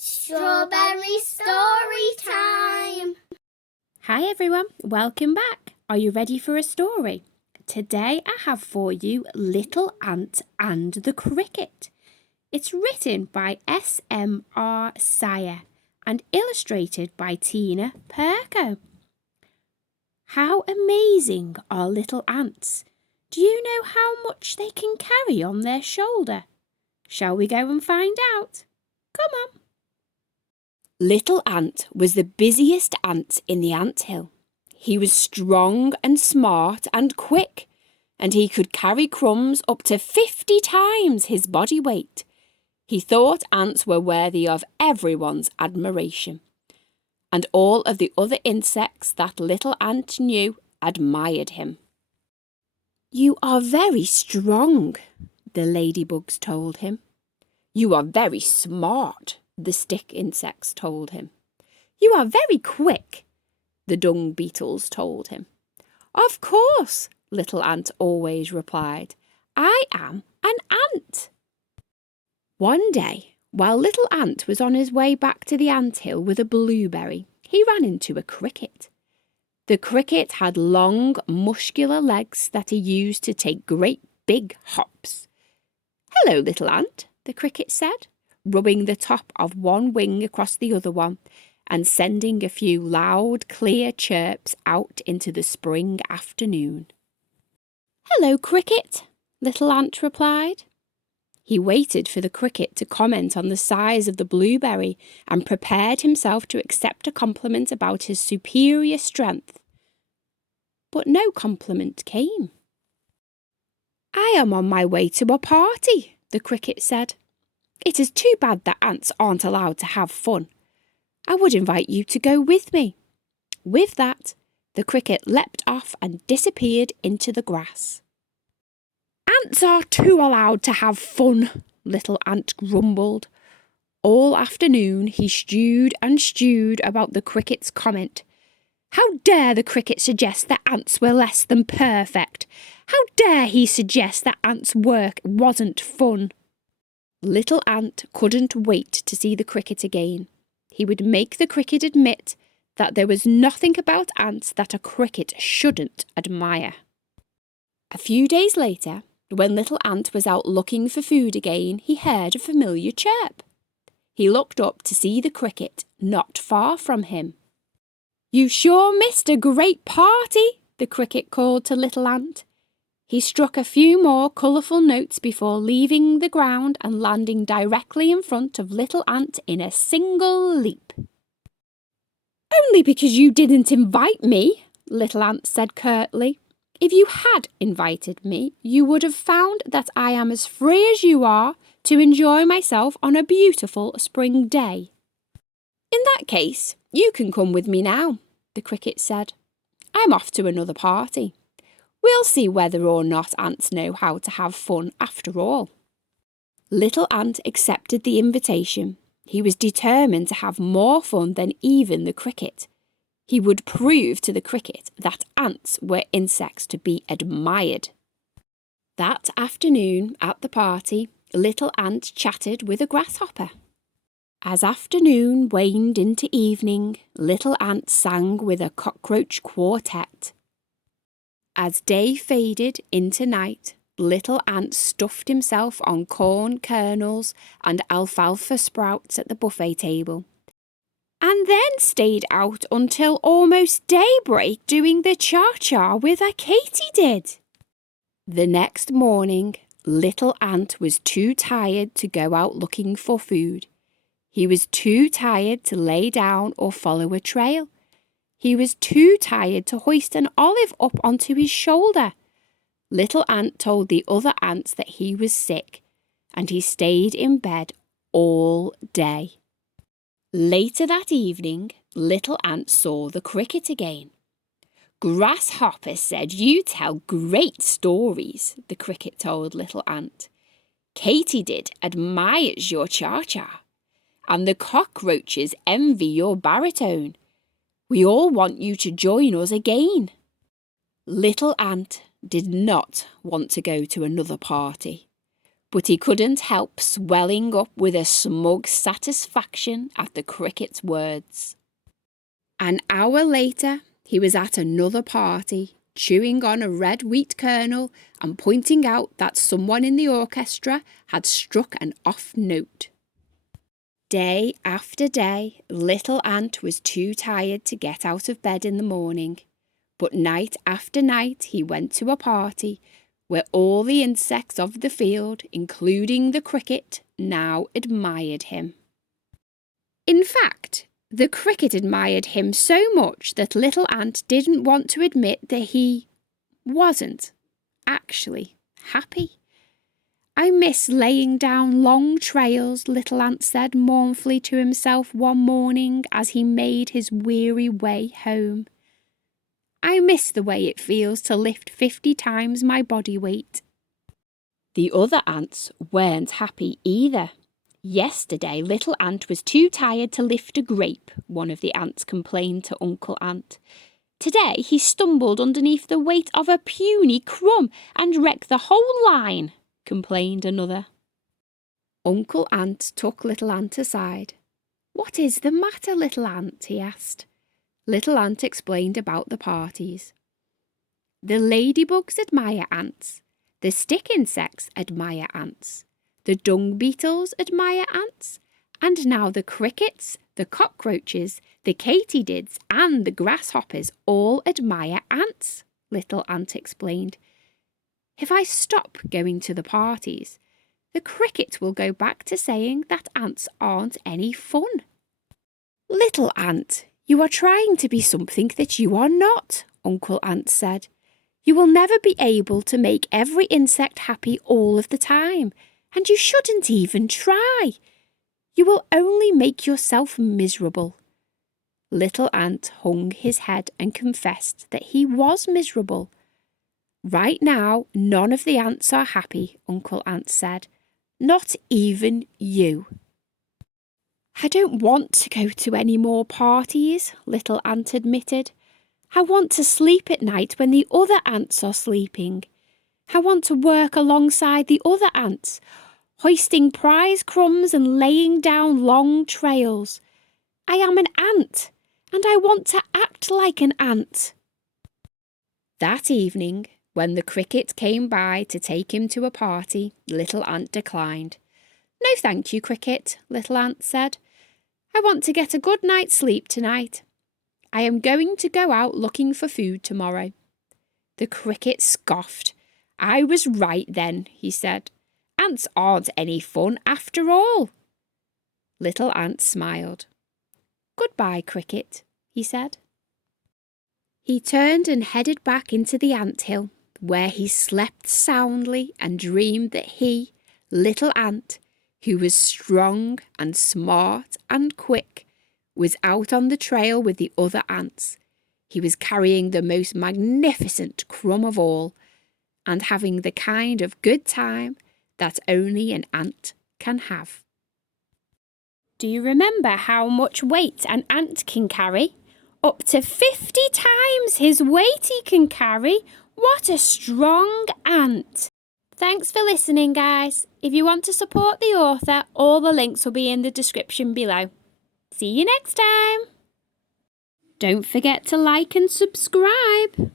Strawberry story time! Hi everyone, welcome back. Are you ready for a story? Today I have for you Little Ant and the Cricket. It's written by S.M.R. Sias and illustrated by Tina Perko. How amazing are little ants! Do you know how much they can carry on their shoulder? Shall we go and find out? Come on. Little Ant was the busiest ant in the anthill. He was strong and smart and quick, and he could carry crumbs up to 50 times his body weight. He thought ants were worthy of everyone's admiration, and all of the other insects that Little Ant knew admired him. "You are very strong," the ladybugs told him. "You are very smart," the stick insects told him. "You are very quick," the dung beetles told him. "Of course," Little Ant always replied. "I am an ant." One day, while Little Ant was on his way back to the anthill with a blueberry, he ran into a cricket. The cricket had long, muscular legs that he used to take great big hops. "Hello, Little Ant," the cricket said, rubbing the top of one wing across the other one and sending a few loud, clear chirps out into the spring afternoon. "Hello, Cricket," Little Ant replied. He waited for the cricket to comment on the size of the blueberry and prepared himself to accept a compliment about his superior strength. But no compliment came. "I am on my way to a party," the cricket said. "It is too bad that ants aren't allowed to have fun. I would invite you to go with me." With that, the cricket leapt off and disappeared into the grass. "Ants are too allowed to have fun," Little Ant grumbled. All afternoon he stewed and stewed about the cricket's comment. How dare the cricket suggest that ants were less than perfect? How dare he suggest that ants' work wasn't fun? Little Ant couldn't wait to see the cricket again. He would make the cricket admit that there was nothing about ants that a cricket shouldn't admire. A few days later, when Little Ant was out looking for food again, he heard a familiar chirp. He looked up to see the cricket not far from him. "You sure missed a great party," the cricket called to Little Ant. He struck a few more colourful notes before leaving the ground and landing directly in front of Little Ant in a single leap. "Only because you didn't invite me," Little Ant said curtly. "If you had invited me, you would have found that I am as free as you are to enjoy myself on a beautiful spring day." "In that case, you can come with me now," the cricket said. "I'm off to another party. We'll see whether or not ants know how to have fun after all." Little Ant accepted the invitation. He was determined to have more fun than even the cricket. He would prove to the cricket that ants were insects to be admired. That afternoon at the party, Little Ant chatted with a grasshopper. As afternoon waned into evening, Little Ant sang with a cockroach quartet. As day faded into night, Little Ant stuffed himself on corn kernels and alfalfa sprouts at the buffet table, and then stayed out until almost daybreak doing the cha-cha with a katydid. The next morning, Little Ant was too tired to go out looking for food. He was too tired to lay down or follow a trail. He was too tired to hoist an olive up onto his shoulder. Little Ant told the other ants that he was sick, and he stayed in bed all day. Later that evening, Little Ant saw the cricket again. "Grasshopper said you tell great stories," the cricket told Little Ant. "Katydid admires your cha-cha, and the cockroaches envy your baritone. We all want you to join us again." Little Ant did not want to go to another party. But he couldn't help swelling up with a smug satisfaction at the cricket's words. An hour later, he was at another party, chewing on a red wheat kernel and pointing out that someone in the orchestra had struck an off note. Day after day, little Ant was too tired to get out of bed in the morning. But night after night he went to a party where all the insects of the field, including the cricket, now admired him. In fact, the cricket admired him so much that little Ant didn't want to admit that he wasn't actually happy. "I miss laying down long trails," little Ant said mournfully to himself one morning as he made his weary way home. "I miss the way it feels to lift 50 times my body weight." The other ants weren't happy either. "Yesterday, little Ant was too tired to lift a grape," one of the ants complained to Uncle Ant. "Today he stumbled underneath the weight of a puny crumb and wrecked the whole line," complained another. Uncle Ant took little Ant aside. "What is the matter, little Ant?" he asked. Little Ant explained about the parties. "The ladybugs admire ants. The stick insects admire ants. The dung beetles admire ants. And now the crickets, the cockroaches, the katydids and the grasshoppers all admire ants," little Ant explained. "If I stop going to the parties, the cricket will go back to saying that ants aren't any fun." "Little Ant, you are trying to be something that you are not," Uncle Ant said. "You will never be able to make every insect happy all of the time, and you shouldn't even try. You will only make yourself miserable." Little Ant hung his head and confessed that he was miserable. "Right now, none of the ants are happy," Uncle Ant said. "Not even you." "I don't want to go to any more parties," little Ant admitted. "I want to sleep at night when the other ants are sleeping. I want to work alongside the other ants, hoisting prize crumbs and laying down long trails. I am an ant, and I want to act like an ant." That evening, when the cricket came by to take him to a party, little Ant declined. "No thank you, cricket," little Ant said. "I want to get a good night's sleep tonight. I am going to go out looking for food tomorrow." The cricket scoffed. "I was right then," he said. "Ants aren't any fun after all." Little Ant smiled. "Goodbye, cricket," he said. He turned and headed back into the anthill, where he slept soundly and dreamed that he, little Ant, who was strong and smart and quick, was out on the trail with the other ants. He was carrying the most magnificent crumb of all, and having the kind of good time that only an ant can have. Do you remember how much weight an ant can carry? Up to 50 times his weight he can carry. What a strong ant! Thanks for listening, guys. If you want to support the author, all the links will be in the description below. See you next time. Don't forget to like and subscribe.